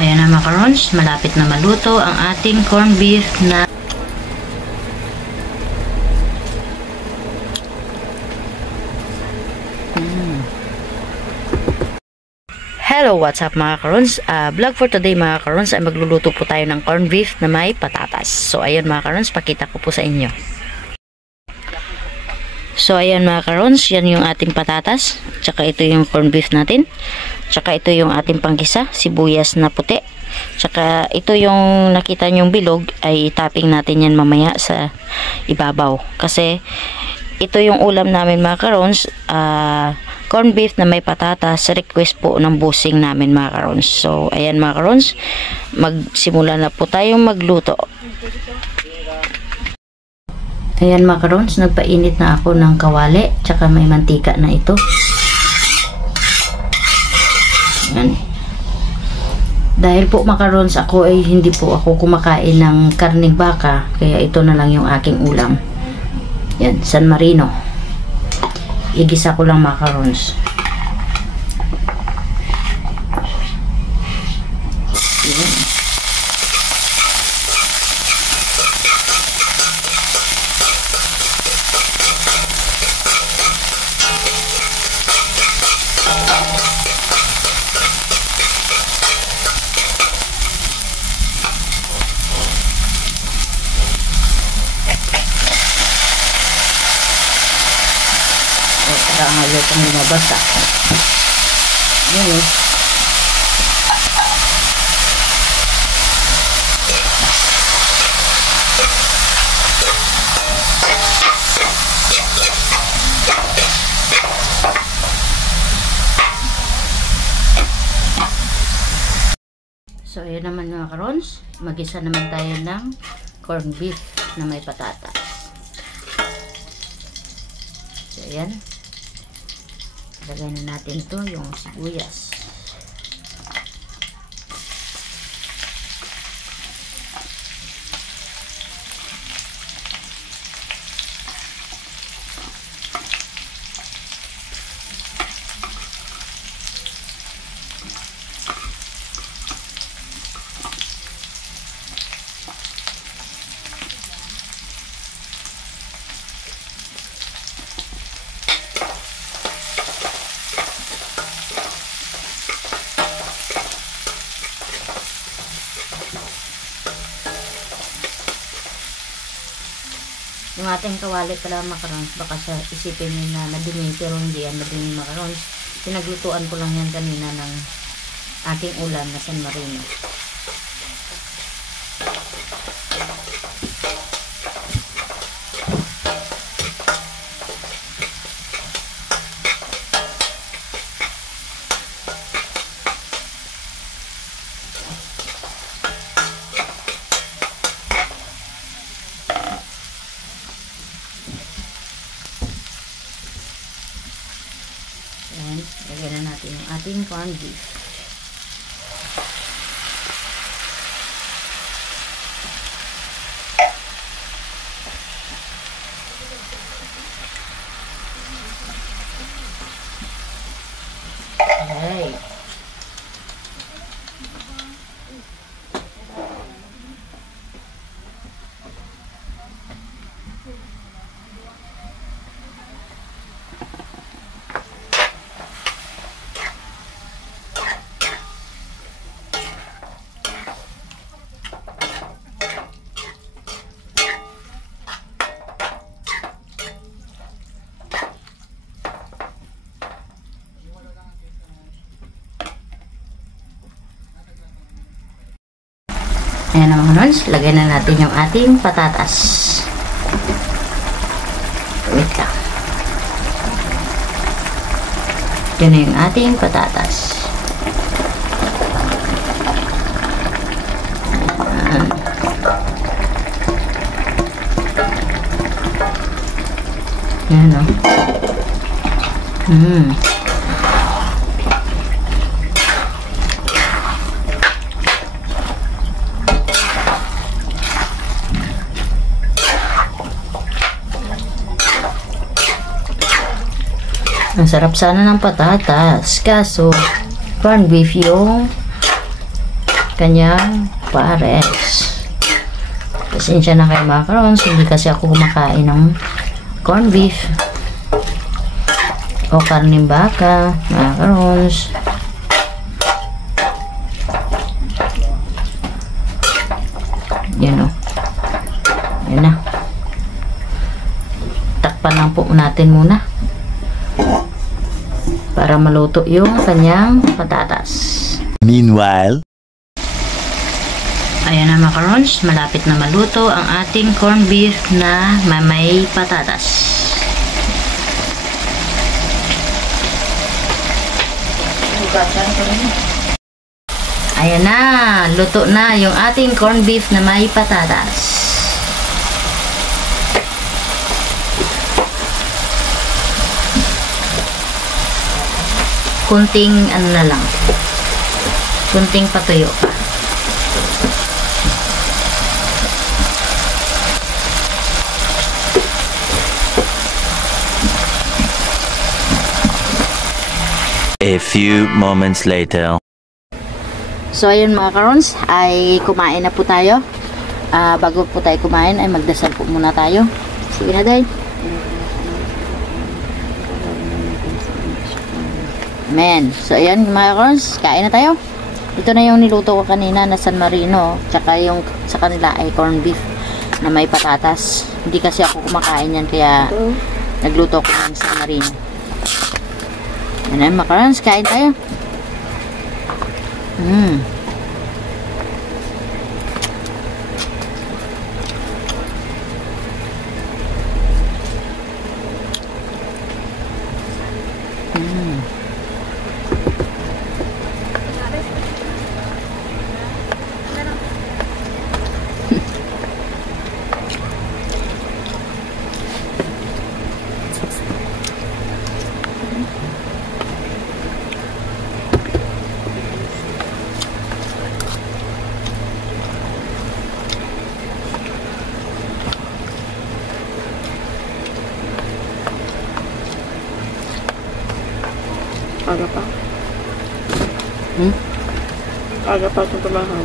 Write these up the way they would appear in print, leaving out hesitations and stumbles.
Ayan na macarons, malapit na maluto ang ating corned beef na Hello, what's up mga karons? Vlog for today mga karons ay magluluto po tayo ng corned beef na may patatas. So ayun mga karons, pakita ko po sa inyo. So ayan mga karons, yan yung ating patatas. Tsaka ito yung corned beef natin. Tsaka ito yung ating panggisa, sibuyas na puti. Tsaka ito yung nakita nyong bilog ay topping natin yan mamaya sa ibabaw. Kasi ito yung ulam namin mga karons, corned beef na may patatas, request po ng busing namin mga karons. So ayan mga karons, magsimula na po tayong magluto. Ayan mga karons, nagpainit na ako ng kawali, tsaka may mantika na ito. Ayan. Dahil po mga karons, ako ay hindi po ako kumakain ng karning baka, kaya ito na lang yung aking ulam. Yan, San Marino. Igisa ko lang macarons. Yan. Ang ayaw kong lumabas Yun. So ayan naman mga karons, mag-isa naman tayo ng corned beef na may patatas. So ayan, lagay na natin to yung sibuyas. Yung ating kawali pala macarons, baka sa isipin nyo na madumi, pero hindi yan madumi macarons. Pinaglutuan ko lang yan kanina ng aking ulam na San Marino. Ayan, lagyan na natin yung ating corned beef. Okay. Ayan na mga karons, lagay na natin yung ating patatas. Wait lang. Yan na yung ating patatas. Ayan o. Ang sarap sana ng patatas, kaso corned beef yung kanyang pares. Pasensya na kayo mga karons, hindi kasi ako kumakain ng corned beef o karning baka, mga karons. Yan o. Yan na. Takpan lang po natin muna para maluto yung kanyang patatas. Meanwhile, ayan na macarons, malapit na maluto ang ating corned beef na may patatas. Ayan na, luto na yung ating corned beef na may patatas. Kunting ano na lang, kunting patuyo pa. a few moments later. So ayun mga karons, ay kumain na po tayo. Bago po tayo kumain ay magdasal po muna tayo. Sige na day. Amen. So ayun mga karons, kain na tayo. Ito na yung niluto ko kanina na San Marino, tsaka yung sa kanila ay corned beef na may patatas. Hindi kasi ako kumakain yan, kaya nagluto ko ng San Marino. Ayan mga karons, kain tayo. Aga pa. Aga pa itong tumahan.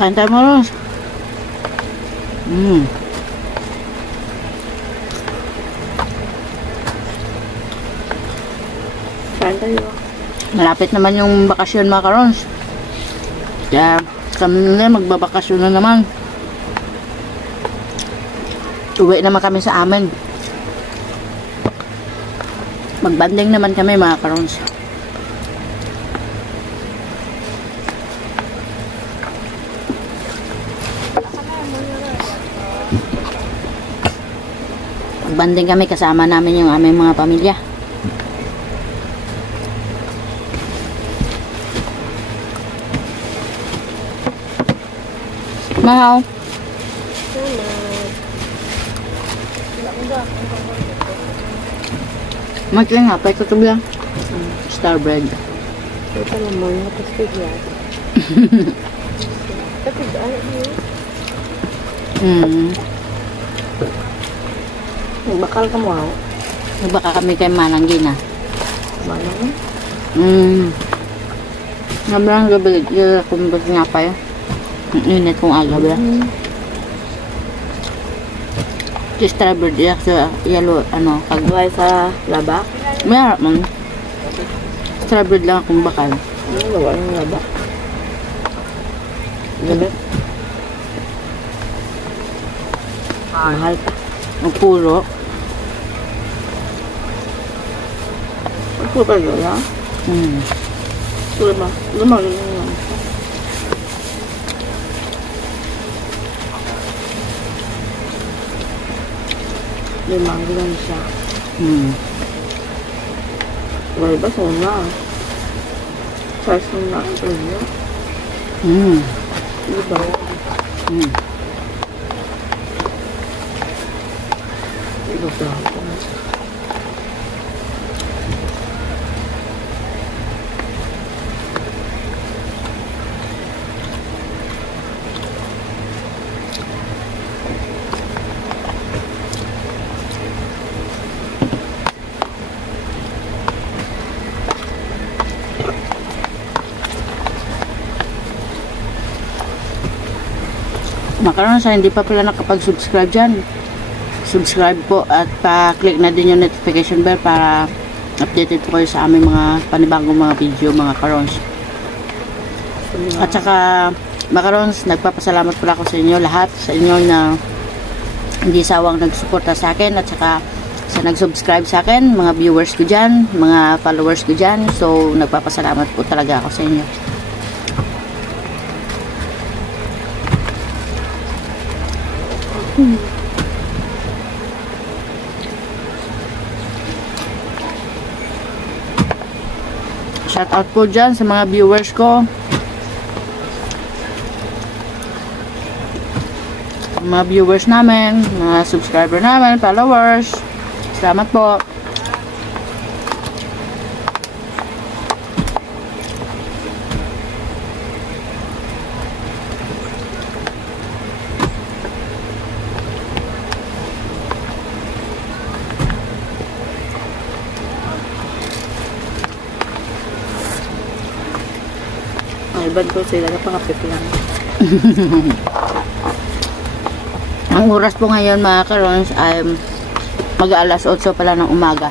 Kain tayo mga Ros. Kain tayo. Malapit naman yung bakasyon mga karons. Kaya kami na magbabakasyon na naman. Uwi naman kami sa amin. Magbanding naman kami mga karons. Magbanding kami kasama namin yung aming mga pamilya. Mahal. Magling nga, pa ito lang. Star bread. Ito naman, matastig yan. Tapi ano yun? Nagbakal ka mo ako? Nagbaka kami kay Manang Gina. Manang mo? Nabrang gabi, kung ba't nga pa yun. Ang init kong agabi. Just Star bread, sa yellow, ano, Pagbuhay sa labak? mayroon man. Star bread lang akong bakal. Ano gawa ng labak? Gabi? Mahal pa. Ang puro. Ito ba yun, ha? Lima yun. Limang ganun siya. May ba sona? Size sona. Ganyan. Diba? Diba ba? Makaroon sa hindi pa pala nakapag-subscribe dyan, subscribe po at pa-click na din yung notification bell para updated po kayo sa aming mga panibagong mga video, mga karons. At saka makarons, nagpapasalamat pala ako sa inyo lahat, sa inyo na hindi sawang nagsuporta sa akin at saka sa nag-subscribe sa akin, mga viewers ko dyan, mga followers ko dyan. So nagpapasalamat po talaga ako sa inyo. Shout out po dyan sa mga viewers ko, mga viewers namin, mga subscriber namin, followers. Salamat po. Iban ko sila na pangapit lang. Ang oras po ngayon mga karons ay mag-alas 8 pala ng umaga.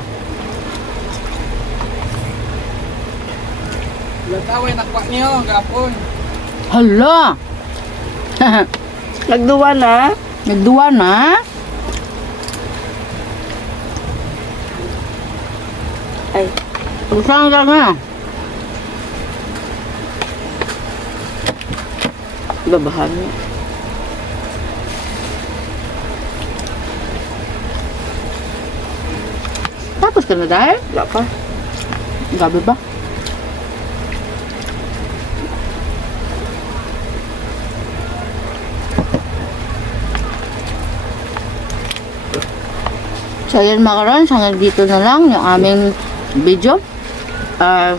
Lataway nakwa niyo, gapon. Hala! Nagduwa na? Nagduwa na? Ay, Usang lang na. babahan niya. Tapos ka na dahil? Wala pa. Gabi ba? So yan mga karons, hanggang dito na lang yung aming video.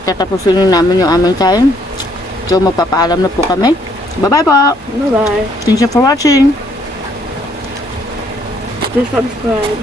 Tatapusin namin yung aming time. So magpapaalam na po kami. Bye-bye po! Bye-bye. Thank you for watching! Please subscribe.